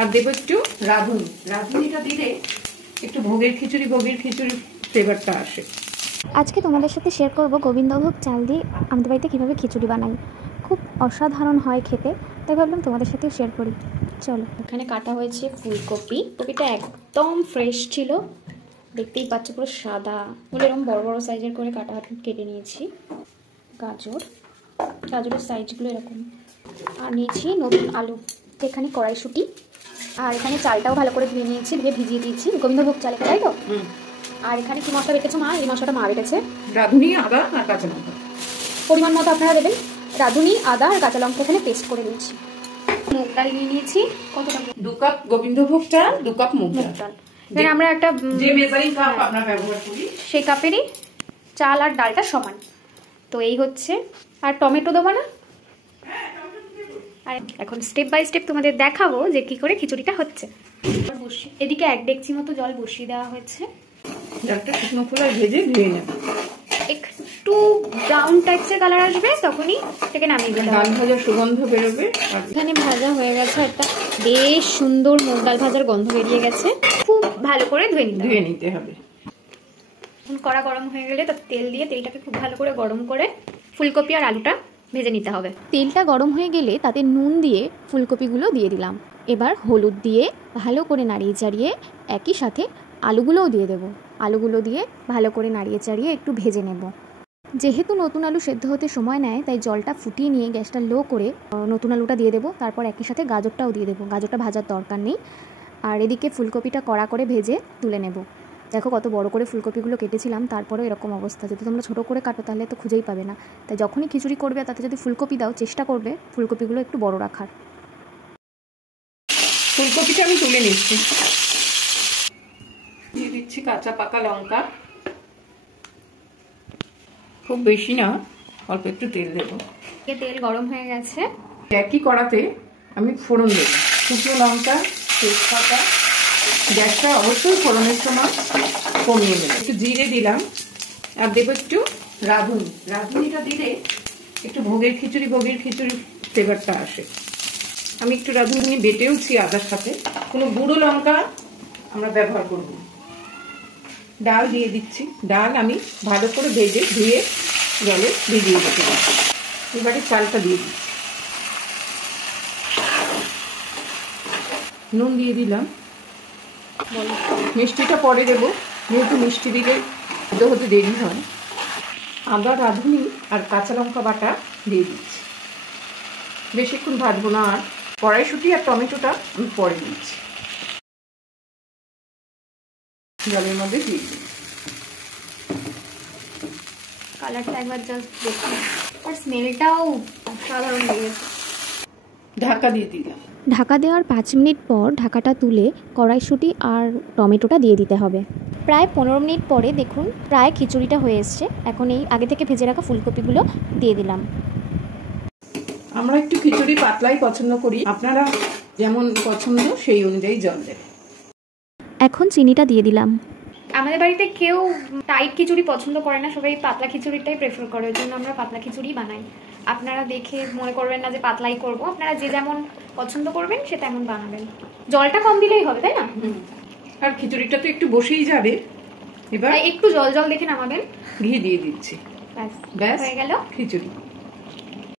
আর দেবো একটু রাঁধুনি। রাঁধুনিটা দিলে একটু ভোগের খিচুড়ি ফ্লেভারটা আসে। আজকে তোমাদের সাথে শেয়ার করব গোবিন্দভোগ চাল দিয়ে আমাদের বাড়িতে কীভাবে খিচুড়ি বানাই। খুব অসাধারণ হয় খেতে, তাই ভাবলাম তোমাদের সাথেও শেয়ার করি। চলো। এখানে কাটা হয়েছে ফুলকপি। কপিটা একদম ফ্রেশ ছিল, দেখতেই পাচ্ছ পুরো সাদা। বলে এরকম বড় বড় সাইজের করে কেটে নিয়েছি। গাজরের সাইজগুলো এরকম। আর নিয়েছি নতুন আলু। এখানে কড়াইশুঁটি, আর এখানে চালটাও ভালো করে ধুয়ে নিয়েছি, ধুয়ে ভিজিয়ে দিয়েছি গোবিন্দভোগ চালে, তাই তো? আর এখানে কি মশলা বেটেছো মা? এই মশলাটা মা বেটেছে। রাঁধুনি, আদা আর কাঁচা লঙ্কা পরিমাণ মতো আপনারা দেবেন। রাঁধুনি, আদা আর কাঁচা লঙ্কা এখানে পেস্ট করে দিয়েছি। মুগ ডাল নিয়ে নিয়েছি। কতটা? 2 কাপ গোবিন্দভোগ চাল, 2 কাপ মুগ ডাল। এখানে আমরা একটা যে মেজারিং কাপ আমরা ব্যবহার করি সেই কাপেরই চাল আর ডালটা সমান। তো এই হচ্ছে। আর টমেটো দেবো না? আর এখন স্টেপ বাই স্টেপ তোমাদের দেখাবো যে কি করে খিচুড়িটা হচ্ছে। এদিকে 1 ডেকচি মতো জল বসিয়ে দেওয়া হয়েছে। ডালটা শুকনো খোলায় ভেজে ধুয়ে নেব। একটু ব্রাউন টাইপসের কালার আসবে তখনই থেকে নামিয়ে দেবো। ডাল ভাজার সুগন্ধ বেরোবে। এখানে ভাজা হয়ে গেছে, একটা বেশ সুন্দর মুগ ডাল ভাজার গন্ধ বেরিয়ে গেছে। খুব ভালো করে ধুয়ে নিতে হবে। এখন কড়া গরম হয়ে গেলে তাতে তেল দিয়ে তেলটাকে খুব ভালো করে গরম করে ফুলকপি আর আলুটা ভেজে নিতে হবে। তেলটা গরম হয়ে গেলে তাতে নুন দিয়ে ফুলকপিগুলো দিয়ে দিলাম। এবার হলুদ দিয়ে ভালো করে নাড়িয়ে চাড়িয়ে একই সাথে আলুগুলোও দিয়ে দেবো। আলুগুলো দিয়ে ভালো করে নাড়িয়ে চাড়িয়ে একটু ভেজে নেব। যেহেতু নতুন আলু সেদ্ধ হতে সময় নেয়, তাই জলটা ফুটিয়ে নিয়ে গ্যাসটা লো করে নতুন আলুটা দিয়ে দেবো। তারপর একই সাথে গাজরটাও দিয়ে দেবো। গাজরটা ভাজার দরকার নেই। আর এদিকে ফুলকপিটা কড়া করে ভেজে তুলে নেব। দেখো কত বড় করে ফুলকপিগুলো কেটেছিলাম, তারপরেও এরকম অবস্থা। যদি তোমরা ছোটো করে কাটো তাহলে তো খুঁজেই পাবে না। তাই যখনই খিচুড়ি করবে তাতে যদি ফুলকপি দাও, চেষ্টা করবে ফুলকপিগুলো একটু বড় রাখার। ফুলকপিটা আমি তুলে নিচ্ছি। দিয়ে দিচ্ছি কাঁচা পাকা লঙ্কা, খুব বেশি না, অল্প একটু তেল দেবো। তেল গরম হয়ে গেছে। একই কড়াতে আমি ফোড়ন দেবো। শুকনো লঙ্কা, তেজপাতা। গ্যাসটা অবশ্যই ফোড়নের সময় কমিয়ে নেব। একটু জিরে দিলাম আর দেবো একটু রাঁধুনি। রাঁধুনিটা দিলে একটু ভোগের খিচুড়ি ফ্লেভারটা আসে। আমি একটু রাঁধুনি বেটেওছি আদার সাথে। কোনো গুঁড়ো লঙ্কা আমরা ব্যবহার করব। ডাল দিয়ে দিচ্ছি। ডাল আমি ভালো করে ভেজে ধুয়ে জলে ভিজিয়ে দিচ্ছি। এবারে চালটা দিয়ে দিচ্ছি। নুন দিয়ে দিলাম। মিষ্টিটা পরে দেবো, যেহেতু মিষ্টি দিলে হতে দেরি হয়। আদা, রাঁধুনি আর কাঁচা লঙ্কা বাটা দিয়ে দিচ্ছি। বেশিক্ষণ ভাজবো না। আর কড়াইশুঁটি আর টমেটোটা আমি পরে দিচ্ছি। জলের মধ্যে দিয়ে দিচ্ছি। কালারটা একবার জাস্ট দেখুন, আর স্মেলটাও সাধারণ লেগেছে। ঢাকা দিয়ে দিলাম। ঢাকা দেওয়ার 5 মিনিট পর ঢাকাটা তুলে কড়াইশুঁটি আর টমেটোটা দিয়ে দিতে হবে। প্রায় 15 মিনিট পরে দেখুন প্রায় খিচুড়িটা হয়ে এসছে। এখন এই আগে থেকে ভেজে রাখা ফুলকপিগুলো দিয়ে দিলাম। আমরা একটু খিচুড়ি পাতলাই পছন্দ করি, আপনারা যেমন পছন্দ সেই অনুযায়ী জল দেবেন। এখন চিনিটা দিয়ে দিলাম। আমাদের বাড়িতে কেউ টাইট খিচুড়ি পছন্দ করে না, সবাই পাতলা খিচুড়িটাই প্রেফার করে। ওই জন্য আমরা পাতলা খিচুড়ি বানাই। আপনারা দেখে মনে করবেন না যে পাতলাই করব, আপনারা যে যেমন পছন্দ করবেন সে তেমন বানাবেন। জলটা কম দিলেই হবে, তাই না? আর খিচুড়িটা তো একটু বসেই যাবে। এবার একটু জল জল দেখে নামাবেন। ঘি দিয়ে দিচ্ছি। ব্যাস হয়ে গেল খিচুড়ি।